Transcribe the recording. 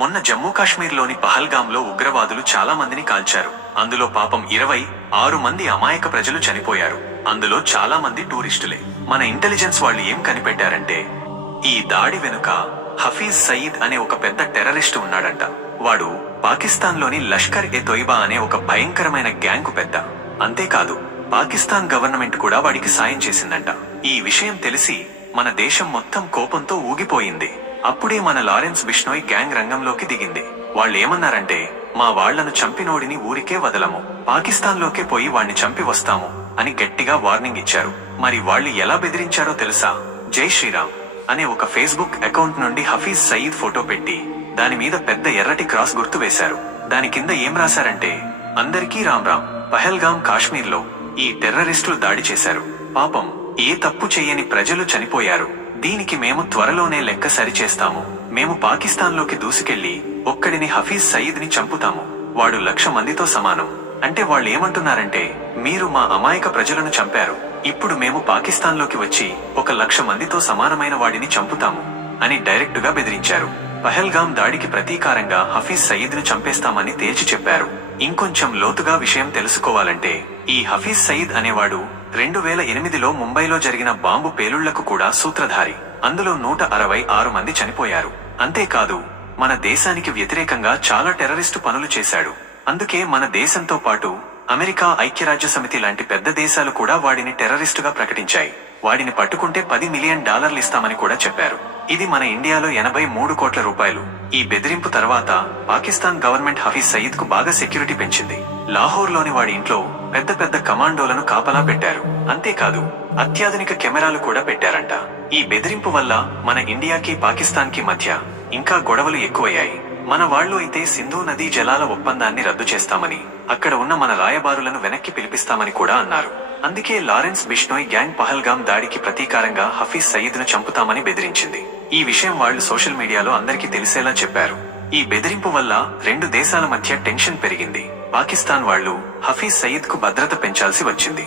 మొన్న జమ్మూ కాశ్మీర్లోని పహల్గాంలో ఉగ్రవాదులు చాలా మందిని కాల్చారు. అందులో పాపం 26 మంది అమాయక ప్రజలు చనిపోయారు. అందులో చాలా మంది టూరిస్టులే. మన ఇంటెలిజెన్స్ వాళ్ళు ఏం కనిపెట్టారంటే ఈ దాడి వెనుక హఫీజ్ సయీద్ అనే ఒక పెద్ద టెర్రరిస్ట్ ఉన్నాడంట. వాడు పాకిస్తాన్లోని లష్కర్ ఎ తొయిబా అనే ఒక భయంకరమైన గ్యాంగ్ పెద్ద. అంతేకాదు పాకిస్తాన్ గవర్నమెంట్ కూడా వాడికి సాయం చేసిందంట. ఈ విషయం తెలిసి మన దేశం మొత్తం కోపంతో ఊగిపోయింది. అప్పుడే మన లారెన్స్ బిష్నోయ్ గ్యాంగ్ రంగంలోకి దిగింది. వాళ్ళేమన్నారంటే మా వాళ్లను చంపినోడిని ఊరికే వదలము, పాకిస్తాన్లోకే పోయి వాణ్ణి చంపి వస్తాము అని గట్టిగా వార్నింగ్ ఇచ్చారు. మరి వాళ్ళు ఎలా బెదిరించారో తెలుసా? జై శ్రీరామ్ అనే ఒక ఫేస్బుక్ అకౌంట్ నుండి హఫీజ్ సయీద్ ఫోటో పెట్టి దాని మీద పెద్ద ఎర్రటి క్రాస్ గుర్తు వేశారు. దాని కింద ఏం రాశారంటే అందరికీ రామ్ రామ్, పహల్గాం కాశ్మీర్లో ఈ టెర్రరిస్టులు దాడి చేశారు. పాపం ఏ తప్పు చెయ్యని ప్రజలు చనిపోయారు. దీనికి మేము త్వరలోనే లెక్క సరిచేస్తాము. మేము పాకిస్తాన్లోకి దూసుకెళ్లి ఒక్కడిని హఫీజ్ సయీద్ ని చంపుతాము. వాడు 1,00,000 మందితో సమానం. అంటే వాళ్ళు ఏమంటున్నారంటే మీరు మా అమాయక ప్రజలను చంపారు, ఇప్పుడు మేము పాకిస్తాన్లోకి వచ్చి 1,00,000 మందితో సమానమైన వాడిని చంపుతాము అని డైరెక్ట్ గా బెదిరించారు. పహల్గాం దాడికి ప్రతీకారంగా హఫీజ్ సయీద్ ను చంపేస్తామని తేల్చి చెప్పారు. ఇంకొంచెం లోతుగా విషయం తెలుసుకోవాలంటే ఈ హఫీజ్ సయీద్ అనేవాడు 2008లో ముంబైలో జరిగిన బాంబు పేలుళ్లకు కూడా సూత్రధారి. అందులో 166 మంది చనిపోయారు. అంతేకాదు మన దేశానికి వ్యతిరేకంగా చాలా టెర్రరిస్టు పనులు చేశాడు. అందుకే మన దేశంతో పాటు అమెరికా, ఐక్యరాజ్య సమితి లాంటి పెద్ద దేశాలు కూడా వాడిని టెర్రరిస్టుగా ప్రకటించాయి. వాడిని పట్టుకుంటే $10 మిలియన్ ఇస్తామని కూడా చెప్పారు. ఇది మన ఇండియాలో 83 కోట్ల రూపాయలు. ఈ బెదిరింపు తర్వాత పాకిస్తాన్ గవర్నమెంట్ హఫీజ్ సయీద్ కు బాగా సెక్యూరిటీ పెంచింది. లాహోర్ లోని వాడి ఇంట్లో పెద్ద పెద్ద కమాండోలను కాపలా పెట్టారు. అంతేకాదు అత్యాధునిక కెమెరాలు కూడా పెట్టారంట. ఈ బెదిరింపు వల్ల మన ఇండియాకి పాకిస్తాన్ కి మధ్య ఇంకా గొడవలు ఎక్కువయ్యాయి. మన వాళ్ళు అయితే సింధు నదీ జలాల ఒప్పందాన్ని రద్దు చేస్తామని, అక్కడ ఉన్న మన రాయబారులను వెనక్కి పిలిపిస్తామని కూడా అన్నారు. అందుకే లారెన్స్ బిష్నోయ్ గ్యాంగ్ పహల్గాం దాడికి ప్రతీకారంగా హఫీజ్ సయీద్ ను చంపుతామని బెదిరించింది. ఈ విషయం వాళ్ళు సోషల్ మీడియాలో అందరికీ తెలిసేలా చెప్పారు. ఈ బెదిరింపు వల్ల 2 దేశాల మధ్య టెన్షన్ పెరిగింది. పాకిస్తాన్ వాళ్ళు హఫీజ్ సయీద్ కు భద్రత పెంచాల్సి వచ్చింది.